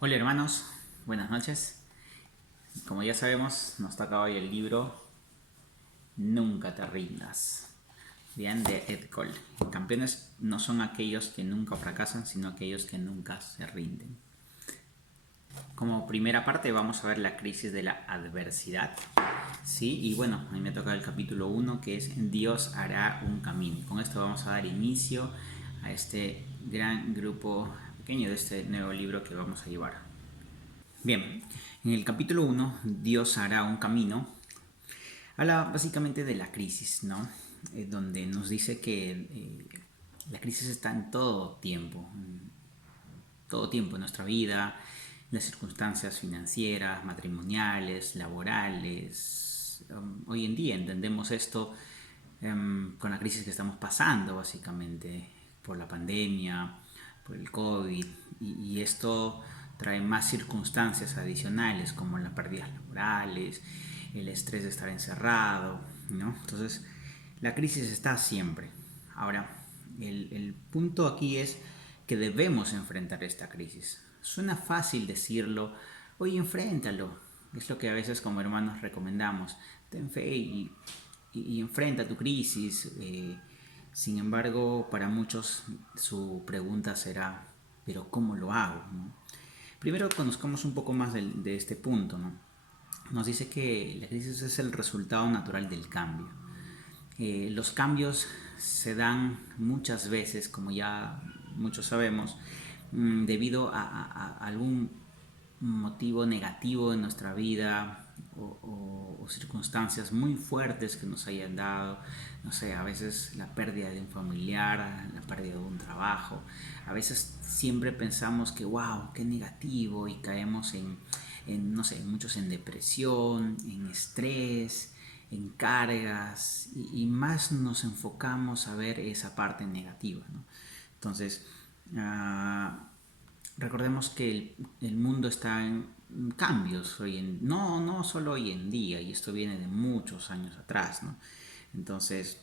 Hola hermanos, buenas noches. Como ya sabemos, nos toca hoy el libro Nunca te rindas, bien, de Ed Cole. Campeones no son aquellos que nunca fracasan, sino aquellos que nunca se rinden. Como primera parte vamos a ver la crisis de la adversidad. Sí, y bueno, a mí me toca el capítulo 1 que es Dios hará un camino. Con esto vamos a dar inicio a este gran grupo pequeño de este nuevo libro que vamos a llevar. Bien, en el capítulo 1, Dios hará un camino, habla básicamente de la crisis, ¿no? Donde nos dice que la crisis está en todo tiempo en nuestra vida, las circunstancias financieras, matrimoniales, laborales. Hoy en día entendemos esto con la crisis que estamos pasando, básicamente, por la pandemia, por el COVID, y esto trae más circunstancias adicionales como las pérdidas laborales, el estrés de estar encerrado, ¿no? Entonces, la crisis está siempre. Ahora, el punto aquí es que debemos enfrentar esta crisis. Suena fácil decirlo, oye, enfréntalo. Es lo que a veces como hermanos recomendamos. Ten fe y enfrenta tu crisis. Sin embargo, para muchos su pregunta será, ¿pero cómo lo hago? ¿No? Primero conozcamos un poco más de este punto, ¿no? Nos dice que la crisis es el resultado natural del cambio. Los cambios se dan muchas veces, como ya muchos sabemos, debido a algún motivo negativo en nuestra vida o circunstancias muy fuertes que nos hayan dado, no sé, a veces la pérdida de un familiar, la pérdida de un trabajo, a veces siempre pensamos que wow, qué negativo y caemos no sé, muchos en depresión, en estrés, en cargas y más nos enfocamos a ver esa parte negativa, ¿no? Entonces, recordemos que el mundo está en cambios no solo hoy en día, y esto viene de muchos años atrás, ¿no? Entonces,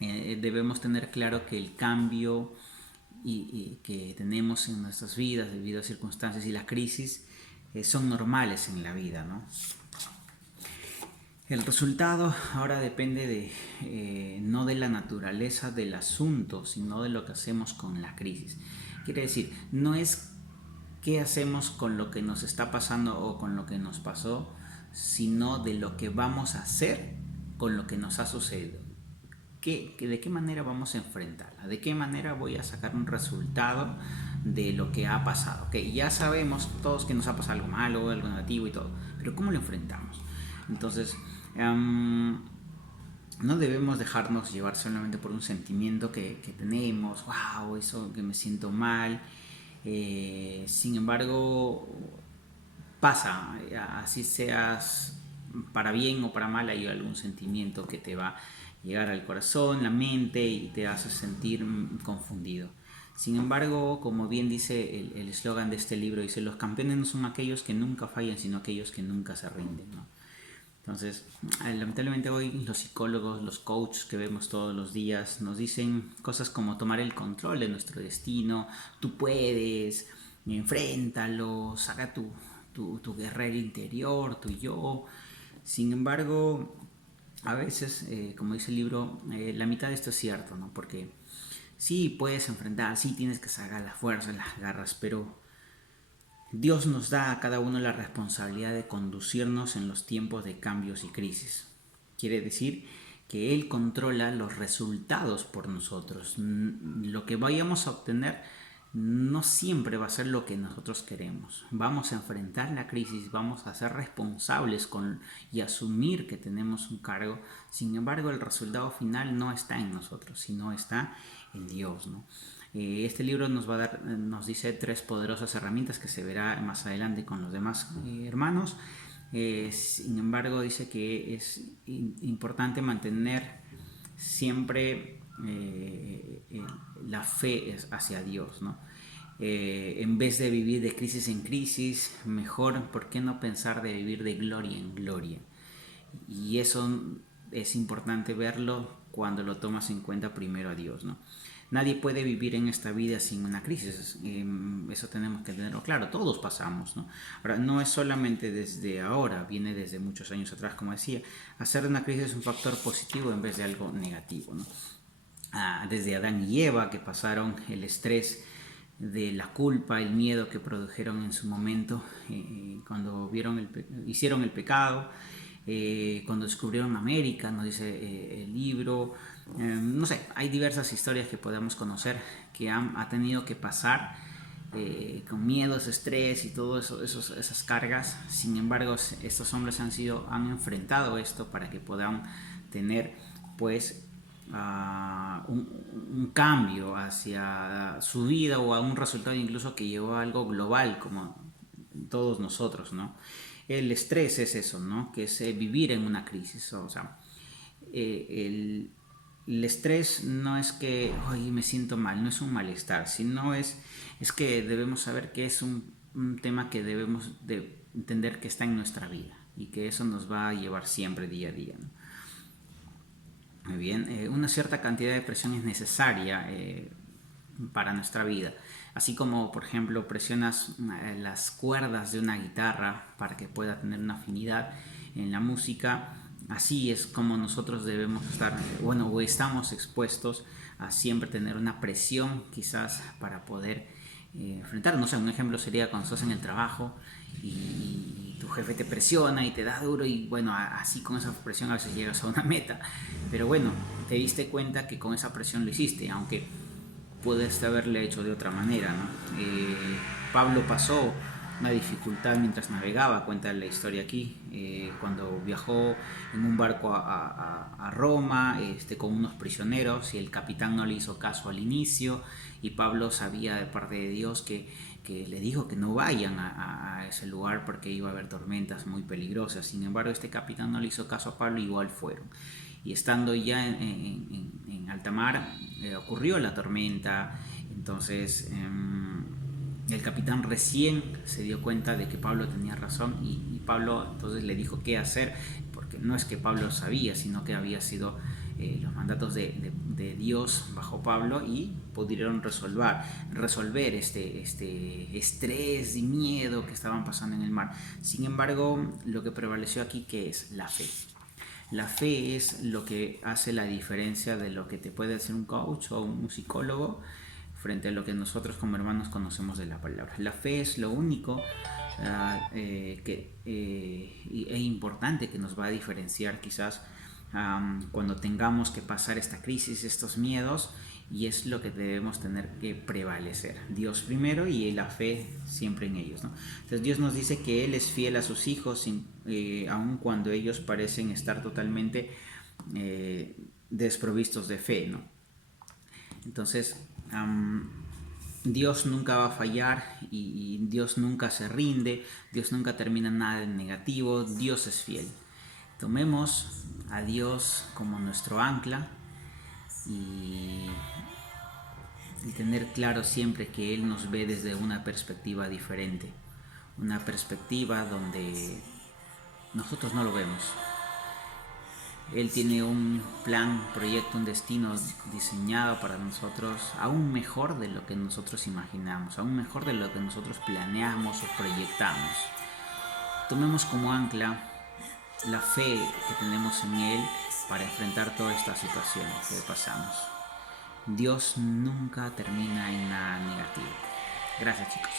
debemos tener claro que el cambio y que tenemos en nuestras vidas debido a circunstancias y la crisis son normales en la vida, ¿no? El resultado ahora depende no de la naturaleza del asunto, sino de lo que hacemos con la crisis. Quiere decir, no es qué hacemos con lo que nos está pasando o con lo que nos pasó, sino de lo que vamos a hacer con lo que nos ha sucedido. ¿De qué manera vamos a enfrentarla? ¿De qué manera voy a sacar un resultado de lo que ha pasado? Que ya sabemos todos que nos ha pasado algo malo, algo negativo y todo, pero ¿cómo lo enfrentamos? Entonces, no debemos dejarnos llevar solamente por un sentimiento que tenemos, wow, eso que me siento mal. Sin embargo, pasa, así seas para bien o para mal, hay algún sentimiento que te va a llegar al corazón, la mente y te hace sentir confundido. Sin embargo, como bien dice el eslogan de este libro, dice, los campeones no son aquellos que nunca fallan, sino aquellos que nunca se rinden, ¿no? Entonces, lamentablemente hoy los psicólogos, los coaches que vemos todos los días nos dicen cosas como tomar el control de nuestro destino, tú puedes, enfréntalo, saca tu guerrero interior, tu yo. Sin embargo, a veces, como dice el libro, la mitad de esto es cierto, ¿no? Porque sí puedes enfrentar, sí tienes que sacar la fuerza, las garras, pero Dios nos da a cada uno la responsabilidad de conducirnos en los tiempos de cambios y crisis. Quiere decir que Él controla los resultados por nosotros. Lo que vayamos a obtener no siempre va a ser lo que nosotros queremos. Vamos a enfrentar la crisis, vamos a ser responsables y asumir que tenemos un cargo. Sin embargo, el resultado final no está en nosotros, sino está en Dios, ¿no? Este libro nos dice tres poderosas herramientas que se verá más adelante con los demás hermanos. Sin embargo, dice que es importante mantener siempre la fe hacia Dios, ¿no? En vez de vivir de crisis en crisis, mejor, ¿por qué no pensar de vivir de gloria en gloria? Y eso es importante verlo cuando lo tomas en cuenta primero a Dios, ¿no? Nadie puede vivir en esta vida sin una crisis, eso tenemos que tenerlo claro, todos pasamos, ¿no? Ahora, no es solamente desde ahora, viene desde muchos años atrás, como decía, hacer de una crisis un factor positivo en vez de algo negativo, ¿no? Desde Adán y Eva, que pasaron el estrés de la culpa, el miedo que produjeron en su momento cuando hicieron el pecado, cuando descubrieron América, nos dice el libro. No sé, hay diversas historias que podemos conocer que ha tenido que pasar con miedos, estrés y todas esas cargas. Sin embargo, estos hombres han enfrentado esto para que puedan tener pues un cambio hacia su vida o a un resultado incluso que llevó a algo global como todos nosotros, ¿no? El estrés es eso, ¿no? Que es vivir en una crisis, o sea, el estrés no es que hoy me siento mal, no es un malestar, sino es que debemos saber que es un tema que debemos de entender que está en nuestra vida y que eso nos va a llevar siempre día a día, ¿no? Muy bien, una cierta cantidad de presión es necesaria para nuestra vida. Así como, por ejemplo, presionas las cuerdas de una guitarra para que pueda tener una afinidad en la música, así es como nosotros debemos estar, bueno, o estamos expuestos a siempre tener una presión quizás para poder enfrentar. No sé, un ejemplo sería cuando estás en el trabajo y tu jefe te presiona y te da duro y bueno, así con esa presión a veces llegas a una meta, pero bueno, te diste cuenta que con esa presión lo hiciste, aunque puedes haberle hecho de otra manera, ¿no? Pablo pasó una dificultad mientras navegaba, cuenta la historia aquí, cuando viajó en un barco a Roma con unos prisioneros y el capitán no le hizo caso al inicio y Pablo sabía de parte de Dios que le dijo que no vayan a ese lugar porque iba a haber tormentas muy peligrosas. Sin embargo, este capitán no le hizo caso a Pablo, igual fueron. Y estando ya en alta mar, ocurrió la tormenta. Entonces el capitán recién se dio cuenta de que Pablo tenía razón y Pablo entonces le dijo qué hacer, porque no es que Pablo sabía, sino que había sido los mandatos de Dios bajo Pablo y pudieron resolver este estrés y miedo que estaban pasando en el mar. Sin embargo, lo que prevaleció aquí, ¿qué es? La fe. La fe es lo que hace la diferencia de lo que te puede hacer un coach o un psicólogo frente a lo que nosotros como hermanos conocemos de la palabra. La fe es lo único e importante que nos va a diferenciar quizás cuando tengamos que pasar esta crisis, estos miedos, y es lo que debemos tener que prevalecer. Dios primero y la fe siempre en ellos, ¿no? Entonces Dios nos dice que Él es fiel a sus hijos, aun cuando ellos parecen estar totalmente desprovistos de fe, ¿no? Entonces Dios nunca va a fallar y Dios nunca se rinde, Dios nunca termina nada en negativo, Dios es fiel. Tomemos a Dios como nuestro ancla y tener claro siempre que Él nos ve desde una perspectiva diferente, una perspectiva donde nosotros no lo vemos. Él tiene un plan, un proyecto, un destino diseñado para nosotros aún mejor de lo que nosotros imaginamos, aún mejor de lo que nosotros planeamos o proyectamos. Tomemos como ancla la fe que tenemos en Él para enfrentar toda esta situación que pasamos. Dios nunca termina en nada negativo. Gracias, chicos.